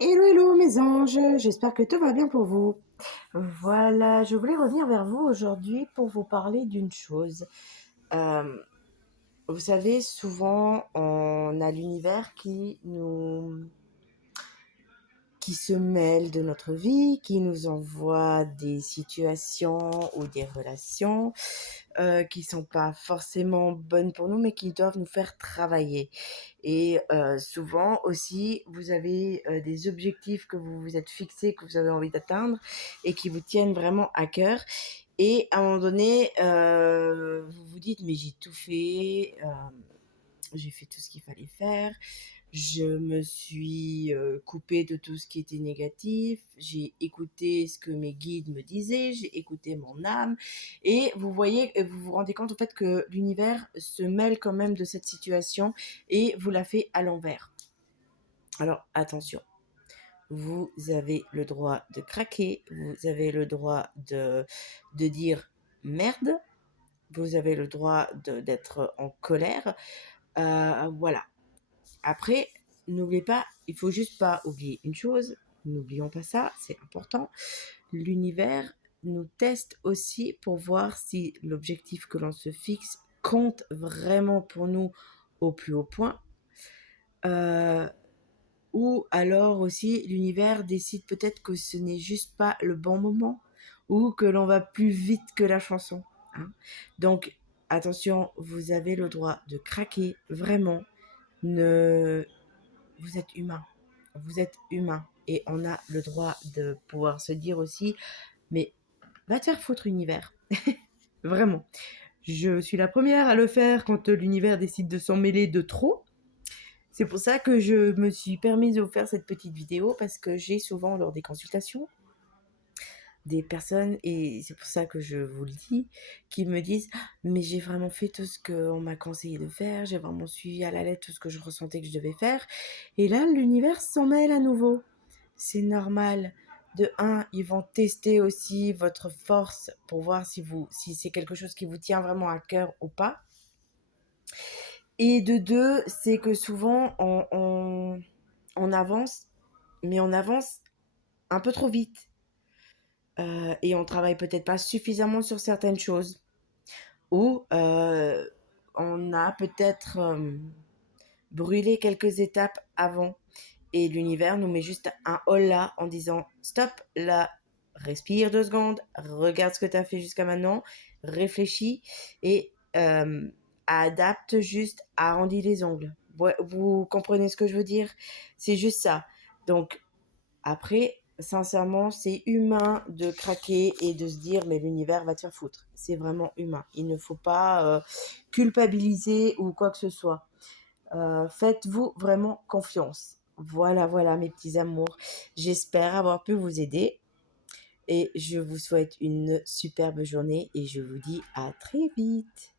Hello, hello mes anges, j'espère que tout va bien pour vous. Voilà, je voulais revenir vers vous aujourd'hui pour vous parler d'une chose. Euh, Vous savez, souvent on a l'univers qui se mêle de notre vie, qui nous envoie des situations ou des relations qui sont pas forcément bonnes pour nous, mais qui doivent nous faire travailler. Et souvent aussi, vous avez des objectifs que vous vous êtes fixés, que vous avez envie d'atteindre et qui vous tiennent vraiment à cœur. Et à un moment donné, vous vous dites, mais j'ai tout fait, j'ai fait tout ce qu'il fallait faire, je me suis coupée de tout ce qui était négatif, j'ai écouté ce que mes guides me disaient, j'ai écouté mon âme, et vous voyez, vous vous rendez compte en fait que l'univers se mêle quand même de cette situation et vous la fait à l'envers. Alors attention, vous avez le droit de craquer, vous avez le droit de dire merde, vous avez le droit d'être en colère, voilà. Après, n'oubliez pas, il faut juste pas oublier une chose, n'oublions pas ça, c'est important. L'univers nous teste aussi pour voir si l'objectif que l'on se fixe compte vraiment pour nous au plus haut point. Euh, ou alors aussi, l'univers décide peut-être que ce n'est juste pas le bon moment ou que l'on va plus vite que la chanson, hein. Donc, attention, vous avez le droit de craquer, vraiment. Ne Vous êtes humain. Vous êtes humain. Et on a le droit de pouvoir se dire aussi, mais va te faire foutre univers. Vraiment. Je suis la première à le faire quand l'univers décide de s'en mêler de trop. C'est pour ça que je me suis permise de vous faire cette petite vidéo parce que j'ai souvent lors des consultations des personnes, et c'est pour ça que je vous le dis, qui me disent mais j'ai vraiment fait tout ce qu'on m'a conseillé de faire, j'ai vraiment suivi à la lettre tout ce que je ressentais que je devais faire, et là l'univers s'en mêle à nouveau. C'est normal. De un, ils vont tester aussi votre force pour voir si c'est quelque chose qui vous tient vraiment à cœur ou pas. Et de deux, c'est que souvent on avance, mais on avance un peu trop vite. Et on travaille peut-être pas suffisamment sur certaines choses. Ou on a peut-être brûlé quelques étapes avant. Et l'univers nous met juste un holà en disant stop, là, respire 2 secondes, regarde ce que tu as fait jusqu'à maintenant, réfléchis et adapte juste, arrondis les ongles. Vous comprenez ce que je veux dire? C'est juste ça. Donc, après, sincèrement, c'est humain de craquer et de se dire mais l'univers va te faire foutre. C'est vraiment humain. Il ne faut pas culpabiliser ou quoi que ce soit. Faites-vous vraiment confiance. Voilà, voilà mes petits amours. J'espère avoir pu vous aider et je vous souhaite une superbe journée et je vous dis à très vite.